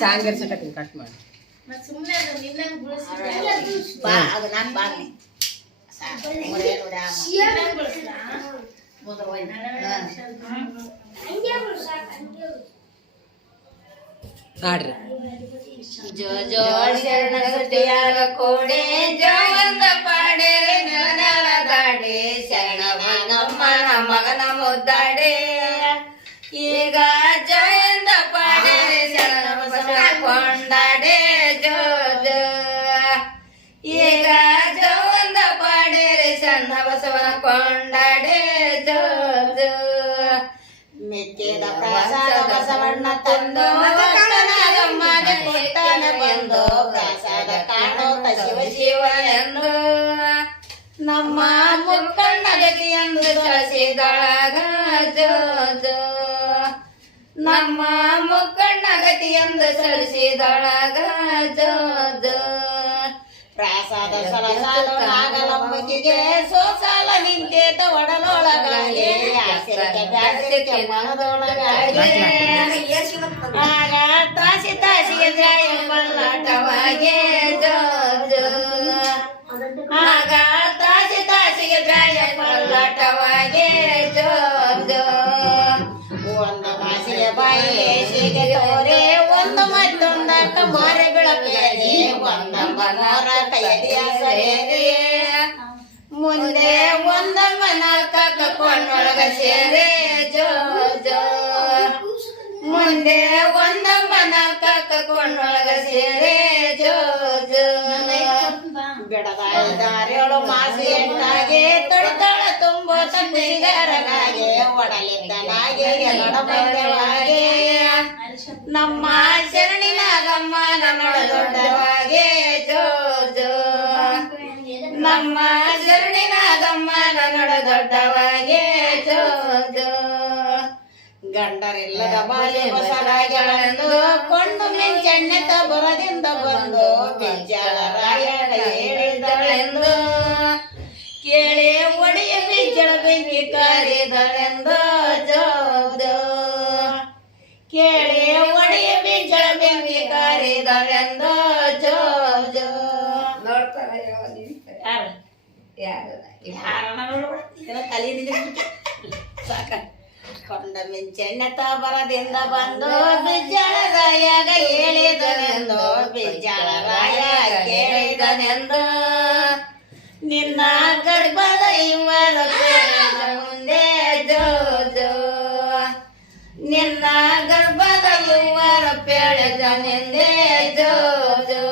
ಸಾಂಗರ್ಸ cut ಮಾಡಿ ಅದು ನಾನು ಬಾರ್ಲಿ ಹಾಡ್ರಿ ಜೋ ಜೋ ಶರಣಗತಿಯಾಗ ಕೋಡೆ ಜೋವಂತ ಪಾಡೆ ನೆಲ ದಾಡೆ ಶರಣವ ನಮ್ಮ ಮಗನ ಮುದ್ದಾಡೆ ಈಗ ಜಯಂತ ಪಾಡೆ ಶರಣವ ಬಸವ ಕೊಂಡಾಡೆ ಜೋ ಜೋ ಈಗ ಜೋವಂತ ಪಾಡೆ ಶರಣ ಬಸವನ ಕೊಂಡಾಡೆ ಜೋ ಜೋ ಮೆಕ್ಕೆದ ಪ್ರಸಾದ ಬಸವಣ್ಣ ತಂದು ಕಣನಾಗಮ್ಮಗೆ ಕೊಟ್ಟಾನ ಬಂದು ಪ್ರಸಾದ ಕಾಣೋತ ಶಿವ ಶಿವ ಎಂದು ನಮ್ಮ ಮುಕ್ಕಣ್ಣ ಗತಿಯಂದು ತುಳಸಿದೊಳಗ ಜೋ ಜೋ ನಮ್ಮ ಮುಕ್ಕಣ್ಣ ಗತಿಯಂದು ಸಳಿಸಿದೊಳಗ ಜೋ ಜೋ ಪ್ರಸಾದ ಸಲಸಾಲು ನಾಗಲಂಬಕಿಗೆ ಸೋಸಾಲ ನಿಂತೇತ ಒಡಲೊಳಗಾಗಿ ಆಸರಿಕೆ ಬ್ಯಾಸರಿಕೆ ಮನದೊಳಗಾಗಿ ಆಗ ತಾಸಿ ತಾಸಿಗೆ ಜಾಯ ಪಲ್ಲಾಟವಾಗಿ ಜೋ ಜೋ ಆಗ ತಾಸಿ ತಾಸಿಗೆ ಜಾಯ ಪಲ್ಲಾಟವಾಗಿ ಜೋ ಜೋ ಒಂದು ಮಾಸಿಗೆ ಬಾಯಿಗೆ ತೋರೆ ಒಂದು ಮತ್ತೊಂದಕ್ಕ ಮಾರೆ ಬೆಳಕೇರಿ ಒಂದಮ್ಮ ನೋರ ಕೈಯ ಸರೇರಿ ಮುಂದೆ ಒಂದಮ್ಮ ನಾಲ್ಕಕ್ಕ ಕೊಂಡೊಳಗ ಸೇರೆ ಜೋ ಜೋ ಮುಂದೆ ಒಂದಮ್ಮ ನಾಲ್ಕಕ್ಕ ಕೊಂಡೊಳಗ ಸೇರೆ ಜೋ ಜೋ ಬಿಡದಾರಿಯಳು ಮಾಸಿ ಎಂಟಾಗೆ ತೊಡ್ತಾಳ ತುಂಬೋ ತಂದಿಗಾರನಾಗೆ ಒಡಲಿದ್ದನಾಗೆ ನಡಬಂದವಾಗೆ ನಮ್ಮ ಶರಣಿನಾಗಮ್ಮ ನನ್ನೊಡ ದೊಡ್ಡವಾಗೆ ಜೋ ಜೋ ನಮ್ಮ ಶರಣಿನಾಗಮ್ಮ ನನ್ನೊಡ ದೊಡ್ಡವಾಗೆ ಜೋ ಜೋ ಗಂಡರಿಲ್ಲದ ಬಾಲ್ಯ ಬಸರಾಗೆಳೆಂದು ಕೊಂಡು ಮಿಂಚೆಣ್ಣೆತ ಬರದಿಂದ ಬಂದು ಬಿಜ್ಜಳರಾಯ ಹೇಳಿದಳೆಂದು ಕೇಳಿ ಒಡೆಯ ಬಿಜ್ಜಳ ಬೆಂಕಿ ಕಾರಿದಳೆಂದು ಜೋ ಜೋ ಕೇಳಿ ಒಡೆಯ ಬಿಜ್ಜಳ ಬೆಂಕಿ ಕಾರಿದಳೆಂದು ಜೋ ಜೋ ನೋಡ್ತಾರೆ ಯಾರು ತಲೆ ಸಾಕ ಕೊಂಡ ಮಿಂಚೆಣ್ಣೆತ ಬರದಿಂದ ಬಂದು ಬಿಜ್ಜಳರಾಯಾಗ ಹೇಳಿದನೆಂದು ಬಿಜ್ಜಳರಾಯ ಕೇಳಿದನೆಂದು ನಿನ್ನ ಗರ್ಭದ ಇವರ ಮುಂದೆ ಜೋ ಜೋ ನಿನ್ನ ಗರ್ಭದ ಇವರ ಪೇಳಿದನೆಂದೇ ಜೋ ಜೋ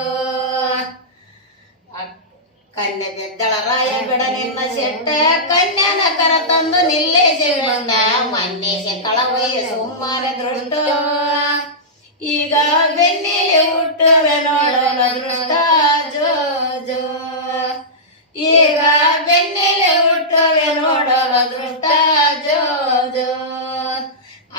ಕನ್ಯೆ ಬೆದ್ದಳರಾಯ ಬಿಡ ನಿನ್ನ ಸೆಟ್ಟ ಕನ್ಯಾನ ಕರ ತಂದು ನಿಲ್ಲೇಸಿ ಬಂದ ಮನ್ನೇಸಿ ಕಳವಯ್ಯ ಸುಮ್ಮನೆ ದೃಷ್ಟ ಈಗ ಬೆನ್ನಿಲಿ ಹುಟ್ಟವೆ ನೋಡೋಣ ದೃಷ್ಟ ಜೋ ಜೋ ಈಗ ಬೆನ್ನಿಲಿ ಹುಟ್ಟವೆ ನೋಡೋಣ ದೃಷ್ಟ ಜೋ ಜೋ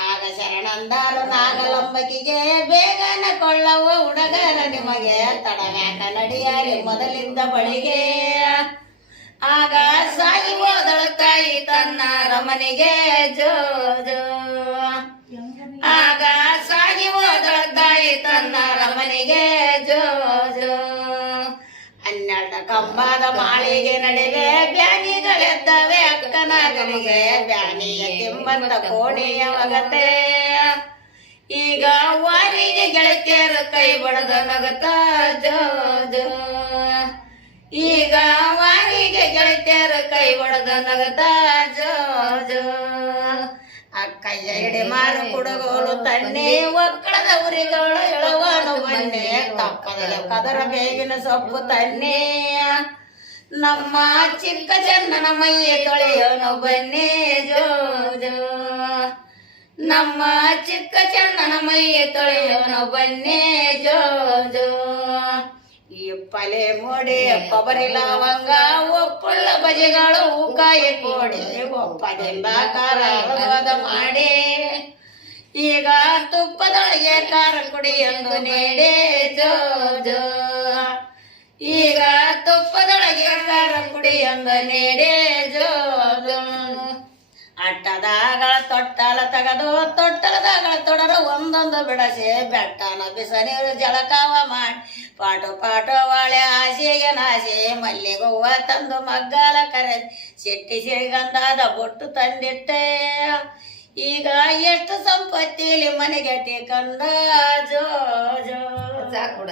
ಆಗ ಶರಣಂದಾರು ನಾಗಲಂಬಕಿಗೆ ಬೇಗನ ಕೊಳ್ಳವ ಹುಡುಗರ ನಿಮಗೆ ತಡವ್ಯಾಕ ನಡಿಯಾರಿ ಮೊದಲಿದ್ದ ಬಳಿಗೆ ಆಗ ಸಾಗಿ ಹೋದಳ ತಾಯಿ ತನ್ನ ರಮನಿಗೆ ಜೋ ಜೋ ಆಗ ಸಾಗಿ ಹೋದಳ ತಾಯಿ ತನ್ನ ರಮನಿಗೆ ಜೋ ಜೋ 12 ಕಂಬದ ಮಾಳಿಗೆ ನಡಿವೆ ಬ್ಯಾನಿಗಳೆದ್ದವೆ ಅಕ್ಕನಾಗನಿಗೆ ಬ್ಯಾನಿಯ ಕೆಂಬಂತ ಕೋಣೆಯ ಒಗತೆ ಈಗ ವಾರಿಗೆ ಗೆಳತಿಯರ ಕೈ ಬಡದ ನಗತ ಜೋ ಜೋ ಈಗ ವಾರಿಗೆ ಗೆಳತಿಯರ ಕೈ ಬಡದ ನಗತ ಜೋ ಜೋ ಅಕ್ಕಯ್ಯ ಹಿಡಿ ಮಾರು ಕುಡುಗೋಲು ತನ್ನೆ ಒಕ್ಕಳದ ಉರಿಗಳು ಎಳವನು ಬನ್ನೆ ತಪ್ಪದ ಕದರ ಬೇವಿನ ಸೊಪ್ಪು ತನ್ನೆ ನಮ್ಮ ಚಿಕ್ಕ ಚನ್ನನ ಮೈಯ ತೊಳೆಯೋನು ಬನ್ನಿ ಜೋ ಜೋ ನಮ್ಮ ಚಿಕ್ಕ ಚನ್ನನ ಮೈಯ ತೊಳೆಯೋನು ಬನ್ನಿ ಜೋ ಜೋ ಈ ಪಲೆ ಮೋಡಿ ಕೊಬ್ಬರಿ ಲವಂಗ ಒಪ್ಪುಳ್ಳ ಬಜಿಗಳು ಹೂಕಾಯಿ ಕೋಡಿ ಒಪ್ಪದಿಂದ ಖಾರ ಮಾಡಿ ಈಗ ತುಪ್ಪದೊಳಗೆ ಖಾರ ಕುಡಿ ಎಂದು ನೀಡಿ ಜೋ ಜೋ ಈಗ ತುಪ್ಪದೊಳಗೆ ಖಾರ ಕುಡಿ ಎಂದು ನೀಡಿ ಜೋ ಜೋ ಪಟ್ಟದಾಗಳ ತೊಟ್ಟಲ ತೆಗೆದು ತೊಟ್ಟಲದಾಗಳ ತೊಡರ ಒಂದೊಂದು ಬಿಡಸೆ ಬೆಟ್ಟನ ಬಿಸ ನೀರು ಜಳಕಾವ ಮಾಡಿ ಪಾಟು ಪಾಟು ವಾಳೆ ಆಸೆಗೆ ನಾಸೆ ಮಲ್ಲಿಗೂವ ತಂದು ಮಗ್ಗಾಲ ಕರೆ ಸಿಟ್ಟಿ ಸಿರಿಗಂಧಾದ ಬೊಟ್ಟು ತಂದಿಟ್ಟೆ ಈಗ ಎಷ್ಟು ಸಂಪತ್ತಿಲಿ ಮನೆಗೆ ಕಂದ ಜೋ ಜೋ ಸಾಕು